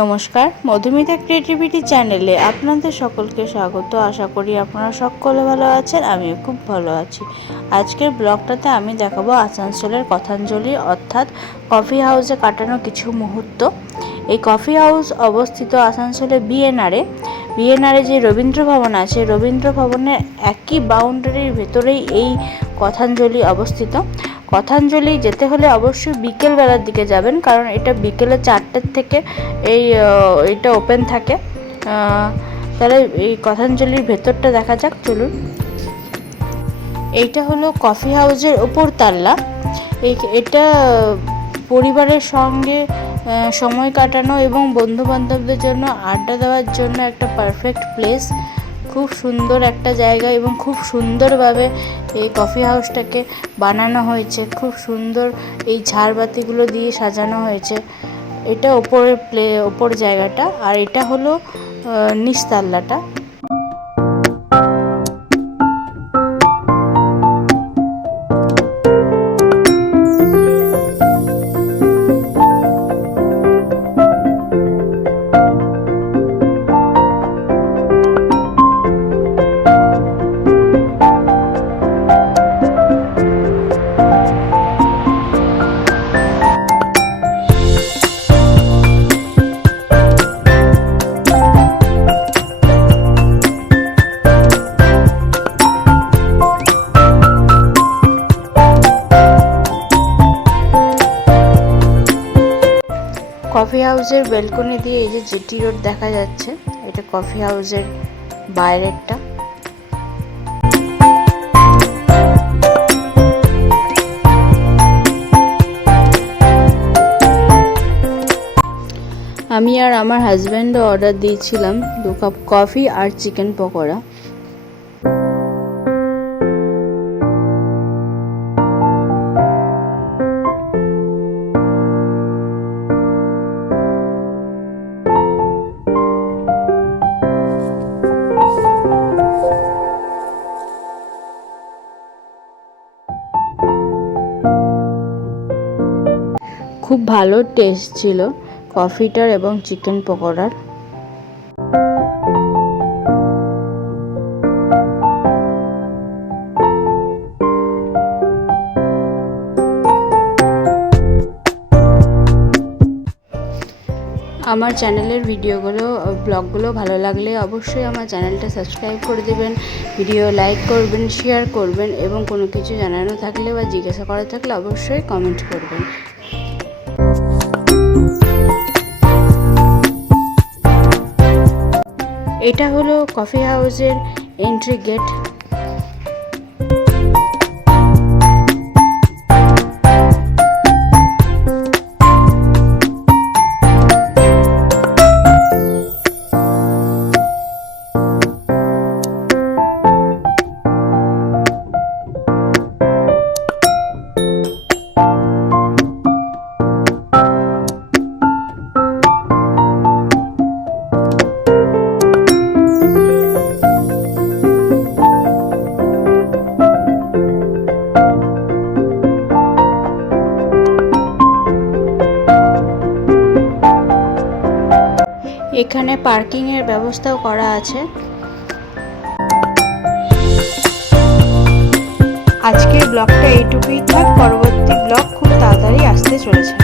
নমস্কার, মধুমিতা ক্রিয়েটিভিটি চ্যানেলে আপনাদের সকলকে স্বাগত। আশা করি আপনারা সকলে ভালো আছেন, আমিও খুব ভালো আছি। আজকের ব্লগটাতে আমি দেখাবো আসানসোলের কথাঞ্জলি অর্থাৎ কফি হাউসে কাটানো কিছু মুহূর্ত। এই কফি হাউস অবস্থিত আসানসোলে বিএনআরে যে রবীন্দ্র ভবন আছে, রবীন্দ্র ভবনের একই বাউন্ডারির ভেতরেই এই কথাঞ্জলি অবস্থিত। কথাঞ্জলি যেতে হলে অবশ্যই বিকেলবেলার দিকে যাবেন, কারণ এটা বিকেলে 4টের থেকে এটা ওপেন থাকে। তাহলে এই কথাঞ্জলির ভেতরটা দেখা যাক, চলুন। এইটা হলো কফি হাউসের ওপর তাল্লা। এটা পরিবারের সঙ্গে সময় কাটানো এবং বন্ধুবান্ধবদের জন্য আড্ডা দেওয়ার জন্য একটা পারফেক্ট প্লেস। খুব সুন্দর একটা জায়গা এবং খুব সুন্দরভাবে এই কফি হাউসটাকে বানানো হয়েছে। খুব সুন্দর এই ঝাড়বাতিগুলো দিয়ে সাজানো হয়েছে। এটা ওপর জায়গাটা, আর এটা হলো নিচতলাটা। কফি হাউসের ব্যালকনি দিয়ে এই যে জেটি রোড দেখা যাচ্ছে, এটা কফি হাউসের বাইরেরটা। আমি আর আমার হাজব্যান্ডও অর্ডার দিয়েছিলাম 2 কাপ কফি আর চিকেন পকোড়া। খুব ভালো টেস্ট ছিল কফিটার এবং চিকেন পকোড়ার। আমার চ্যানেলের ব্লগগুলো ভালো লাগলে অবশ্যই আমার চ্যানেলটা সাবস্ক্রাইব করে দেবেন, ভিডিও লাইক করবেন, শেয়ার করবেন এবং কোনো কিছু জানানো থাকলে বা জিজ্ঞাসা করা থাকলে অবশ্যই কমেন্ট করবেন। এটা হলো কফি হাউসের এন্ট্রি গেট। এখানে পার্কিং এর ব্যবস্থাও করা আছে। আজকের ব্লগটা এইটুকুই থাক, পরবর্তী ব্লগ খুব তাড়াতাড়ি আসতে চলেছে।